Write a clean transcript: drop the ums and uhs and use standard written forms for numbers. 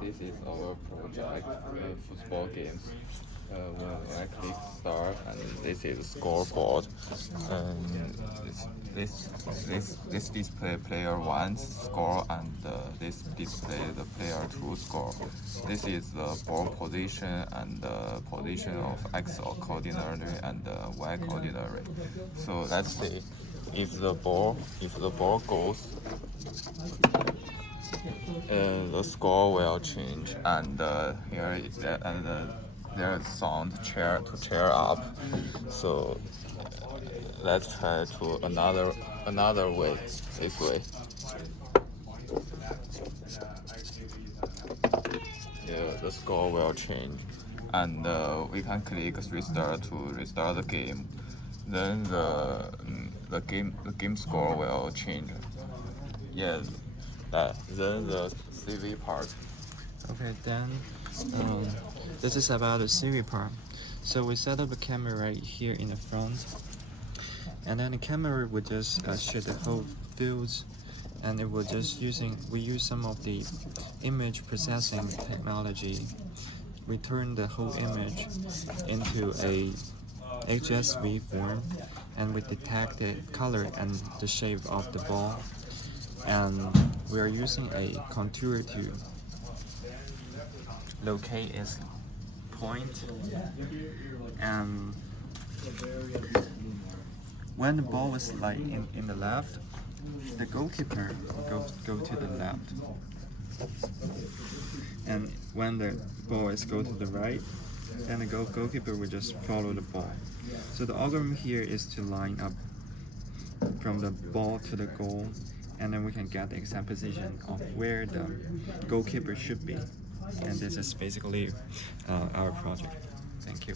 This is our project, football games. When I click start, and this is scoreboard. And this display player 1's score, and this display the player 2 score. This is the ball position and the position of X coordinate and Y coordinate. So let's see if the ball goes, the score will change, and here there's sound chair to chair up. So let's try to another way, this way. Yeah, the score will change, and we can click restart to restart the game. Then the game score will change. Yes, then the CV part. Okay, then this is about the CV part. So we set up a camera right here in the front, and then the camera would just shoot the whole fields, and it would just we use some of the image processing technology. We turn the whole image into a HSV form, and we detect the color and the shape of the ball, and we are using a contour to locate its point. And when the ball is like in the left, the goalkeeper go to the left, and when the ball is go to the right, then the goalkeeper will just follow the ball. So the algorithm here is to line up from the ball to the goal, and then we can get the exact position of where the goalkeeper should be. And this is basically our project. Thank you.